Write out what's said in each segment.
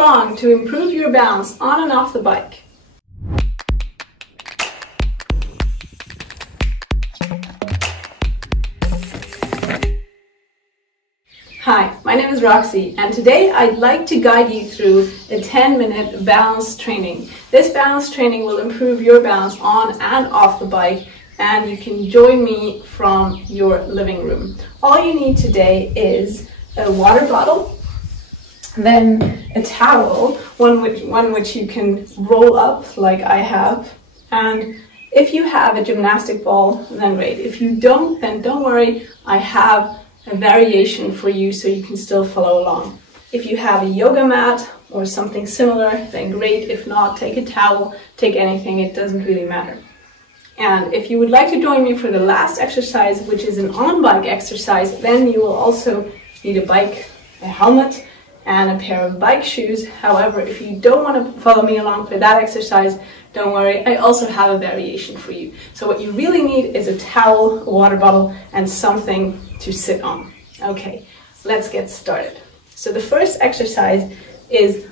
along to improve your balance on and off the bike. Hi, my name is Roxy, and today I'd like to guide you through a 10-minute balance training. This balance training will improve your balance on and off the bike, and you can join me from your living room. All you need today is a water bottle, then a towel, one which you can roll up like I have, and if you have a gymnastic ball, then great. If you don't, then don't worry, I have a variation for you so you can still follow along. If you have a yoga mat or something similar, then great. If not, take a towel, take anything, it doesn't really matter. And if you would like to join me for the last exercise, which is an on-bike exercise, then you will also need a bike, a helmet, and a pair of bike shoes. However, if you don't want to follow me along for that exercise, don't worry, I also have a variation for you. So what you really need is a towel, a water bottle, and something to sit on. Okay, let's get started. So the first exercise is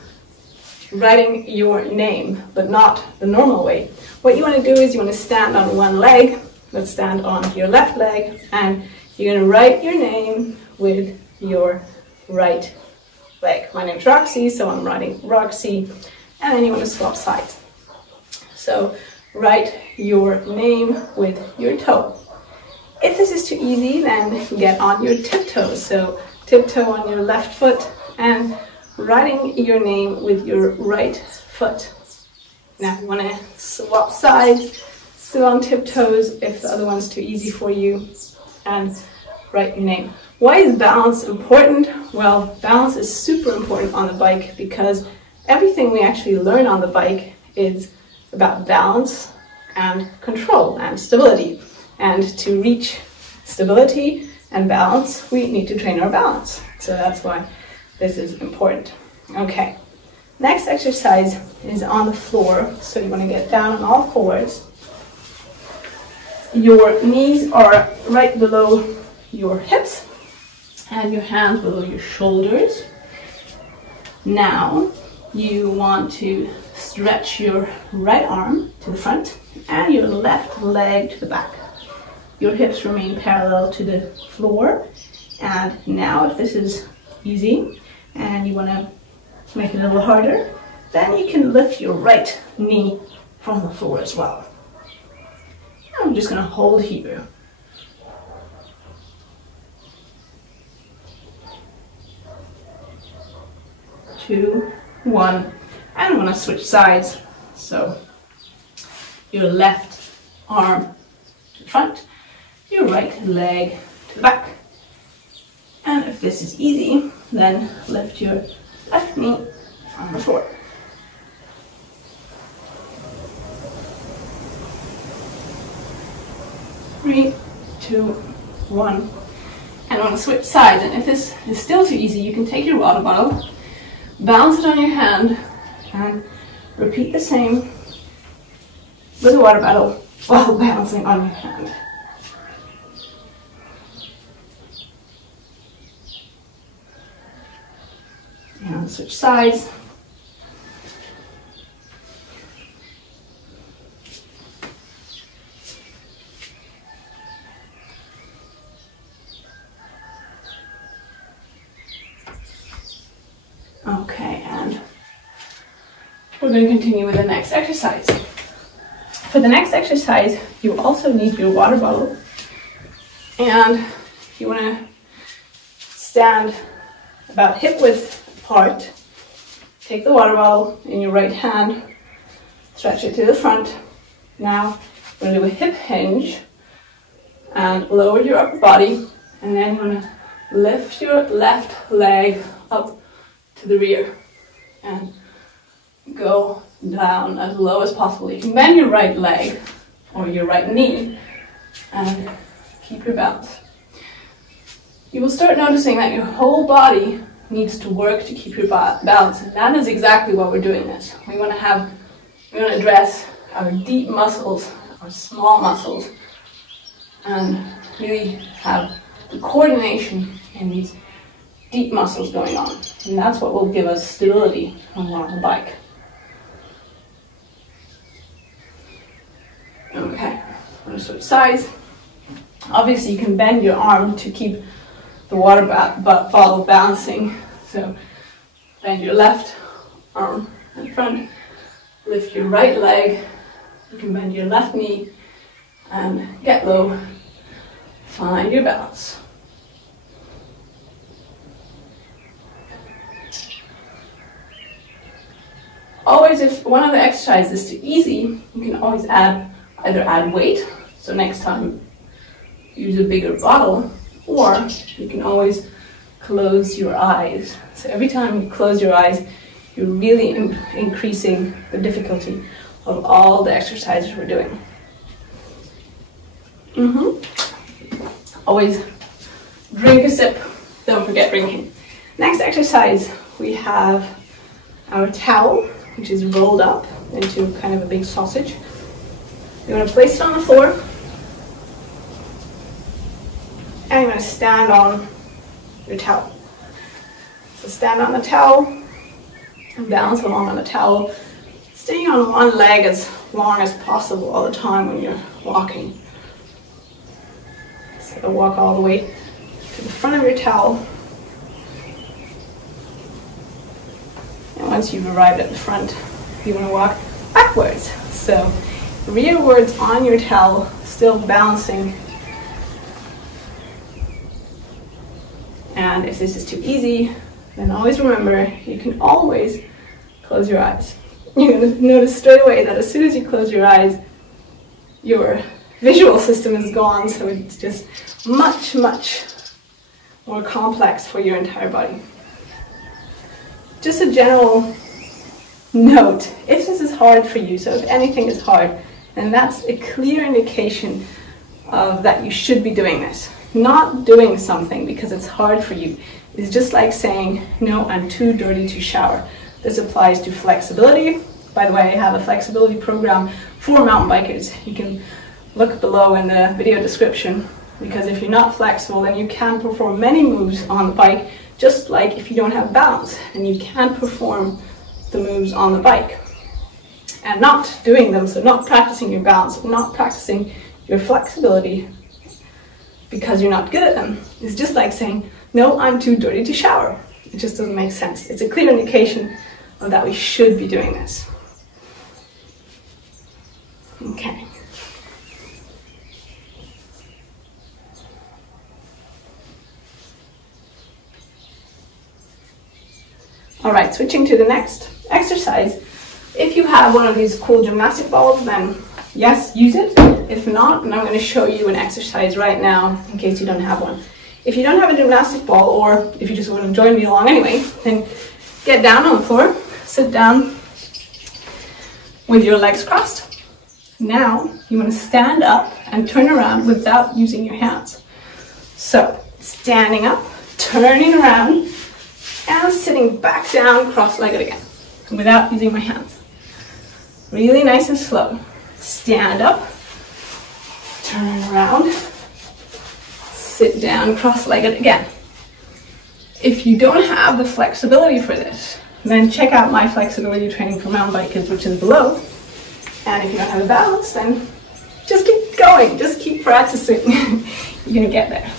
writing your name, but not the normal way. What you want to do is you want to stand on one leg. Let's stand on your left leg, and you're going to write your name with your right leg. My name's Roxy, so I'm writing Roxy, and then you want to swap sides. So write your name with your toe. If this is too easy, then get on your tiptoes. So tiptoe on your left foot and writing your name with your right foot. Now you want to swap sides, still on tiptoes if the other one's too easy for you, and write your name. Why is balance important? Well, balance is super important on the bike because everything we actually learn on the bike is about balance and control and stability. And to reach stability and balance, we need to train our balance. So that's why this is important. Okay, next exercise is on the floor. So you want to get down on all fours. Your knees are right below your hips and your hands below your shoulders. Now you want to stretch your right arm to the front and your left leg to the back. Your hips remain parallel to the floor. And now if this is easy and you want to make it a little harder, then you can lift your right knee from the floor as well. I'm just going to hold here. 2, 1, and I'm going to switch sides. So your left arm to the front, your right leg to the back. And if this is easy, then lift your left knee from the floor. 3, 2, 1, and I'm going to switch sides. And if this is still too easy, you can take your water bottle, balance it on your hand, and repeat the same with the water bottle while balancing on your hand. And switch sides. Okay, and we're going to continue with the next exercise. For the next exercise, you also need your water bottle, and you want to stand about hip width apart. Take the water bottle in your right hand, stretch it to the front. Now we're going to do a hip hinge and lower your upper body, and then you want to lift your left leg up to the rear and go down as low as possible. You can bend your right leg or your right knee and keep your balance. You will start noticing that your whole body needs to work to keep your balance, and that is exactly what we're doing this. We want to address our deep muscles, our small muscles, and really have the coordination in these deep muscles going on. And that's what will give us stability on the bike. Okay, I'm going to switch sides. Obviously, you can bend your arm to keep the water bottle balancing. So bend your left arm in front, lift your right leg. You can bend your left knee and get low. Find your balance. Always, if one of the exercises is too easy, you can always either add weight. So next time, use a bigger bottle, or you can always close your eyes. So every time you close your eyes, you're really increasing the difficulty of all the exercises we're doing. Always drink a sip. Don't forget drinking. Next exercise, we have our towel, which is rolled up into kind of a big sausage. You're going to place it on the floor, and you're going to stand on your towel. So stand on the towel and balance along on the towel, staying on one leg as long as possible all the time when you're walking. So walk all the way to the front of your towel. And once you've arrived at the front, you want to walk backwards. So rearwards on your towel, still balancing. And if this is too easy, then always remember, you can always close your eyes. You're going to notice straight away that as soon as you close your eyes, your visual system is gone, so it's just much, much more complex for your entire body. Just a general note, if this is hard for you, so if anything is hard, then that's a clear indication of that you should be doing this. Not doing something because it's hard for you is just like saying, no, I'm too dirty to shower. This applies to flexibility. By the way, I have a flexibility program for mountain bikers. You can look below in the video description, because if you're not flexible, then you can perform many moves on the bike, just like if you don't have balance, and you can't perform the moves on the bike. And not doing them, so not practicing your balance, not practicing your flexibility because you're not good at them, is just like saying, no, I'm too dirty to shower. It just doesn't make sense. It's a clear indication of that we should be doing this. Okay. All right, switching to the next exercise. If you have one of these cool gymnastic balls, then yes, use it. If not, then I'm going to show you an exercise right now in case you don't have one. If you don't have a gymnastic ball, or if you just want to join me along anyway, then get down on the floor, sit down with your legs crossed. Now, you want to stand up and turn around without using your hands. So, standing up, turning around, and sitting back down cross-legged again, without using my hands. Really nice and slow. Stand up, turn around, sit down cross-legged again. If you don't have the flexibility for this, then check out my flexibility training for mountain bikers, which is below. And if you don't have a balance, then just keep going, just keep practicing. You're gonna get there.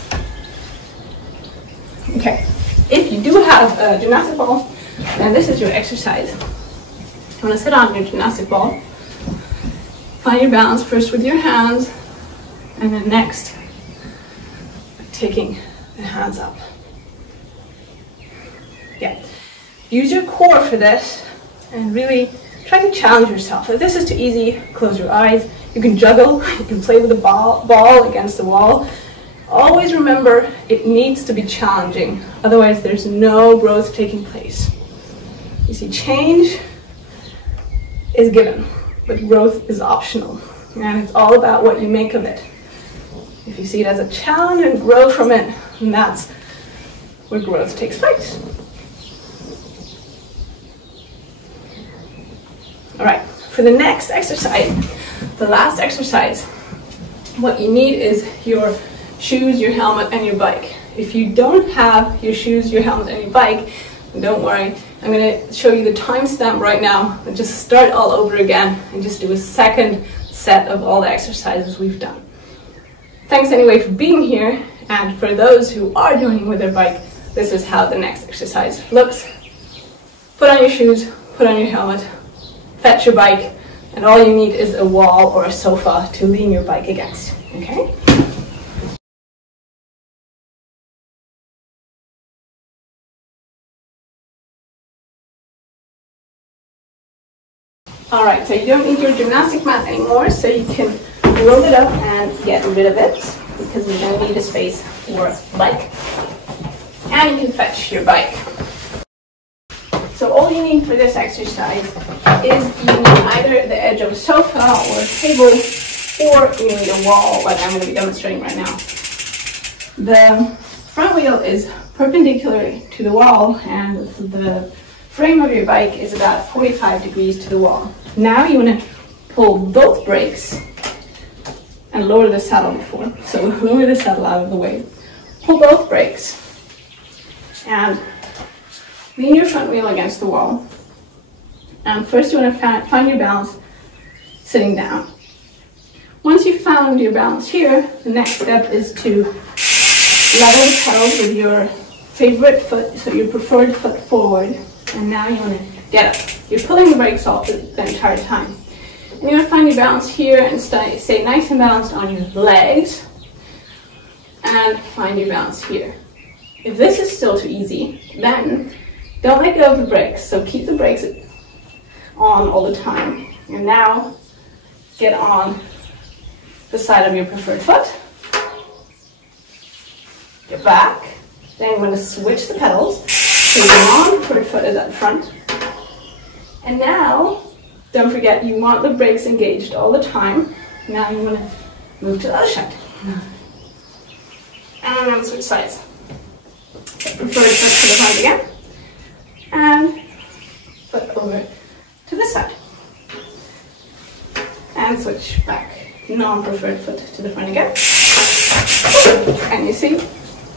Okay, if you do have a gymnastic ball, then this is your exercise. You wanna sit on your gymnastic ball, find your balance first with your hands, and then next, taking the hands up. Yeah, use your core for this and really try to challenge yourself. If this is too easy, close your eyes. You can juggle, you can play with the ball against the wall. Always remember, it needs to be challenging. Otherwise, there's no growth taking place. You see, change is given, but growth is optional. And it's all about what you make of it. If you see it as a challenge and grow from it, then that's where growth takes place. All right, for the next exercise, the last exercise, what you need is your shoes, your helmet, and your bike. If you don't have your shoes, your helmet, and your bike, don't worry. I'm going to show you the timestamp right now and just start all over again and just do a second set of all the exercises we've done. Thanks anyway for being here, and for those who are joining with their bike, this is how the next exercise looks. Put on your shoes, put on your helmet, fetch your bike, and all you need is a wall or a sofa to lean your bike against, okay? Alright, so you don't need your gymnastic mat anymore, so you can roll it up and get rid of it, because we don't need a space for a bike. And you can fetch your bike. So all you need for this exercise is you need either the edge of a sofa or a table, or you need a wall, like I'm going to be demonstrating right now. The front wheel is perpendicular to the wall, and the frame of your bike is about 45 degrees to the wall. Now you want to pull both brakes and lower the saddle before. So lower the saddle out of the way. Pull both brakes and lean your front wheel against the wall. And first you want to find your balance sitting down. Once you've found your balance here, the next step is to level the pedals with your favorite foot, so your preferred foot forward. And now you want to get up. You're pulling the brakes off the entire time. And you're going to find your balance here and stay nice and balanced on your legs. And find your balance here. If this is still too easy, then don't let go of the brakes. So keep the brakes on all the time. And now get on the side of your preferred foot. Get back. Then you're going to switch the pedals. So your non-preferred foot is at the front. And now, don't forget, you want the brakes engaged all the time. Now you want to move to the other side. And then switch sides. Preferred foot to the front again. And foot over to this side. And switch back. Non-preferred foot to the front again. And you see,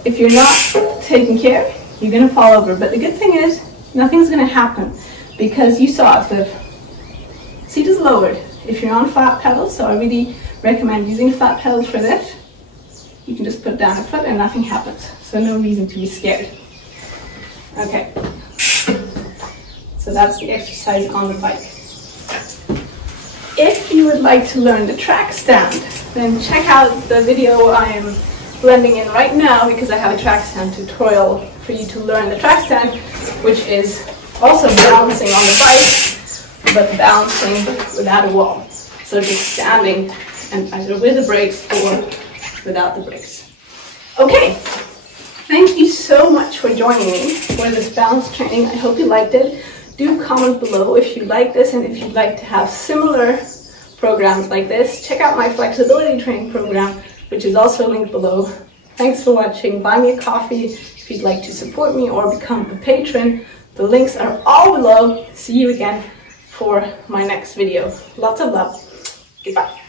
if you're not taking care, you're going to fall over. But the good thing is, nothing's going to happen, because you saw if the seat is lowered. If you're on flat pedals, so I really recommend using flat pedals for this, you can just put down a foot and nothing happens. So no reason to be scared. Okay. So that's the exercise on the bike. If you would like to learn the track stand, then check out the video I am blending in right now, because I have a track stand tutorial for you to learn the track stand, which is also balancing on the bike, but balancing without a wall. So just standing and either with the brakes or without the brakes. Okay, thank you so much for joining me for this balance training. I hope you liked it. Do comment below if you like this, and if you'd like to have similar programs like this. Check out my flexibility training program, which is also linked below. Thanks for watching. Buy me a coffee if you'd like to support me or become a patron. The links are all below. See you again for my next video. Lots of love. Goodbye.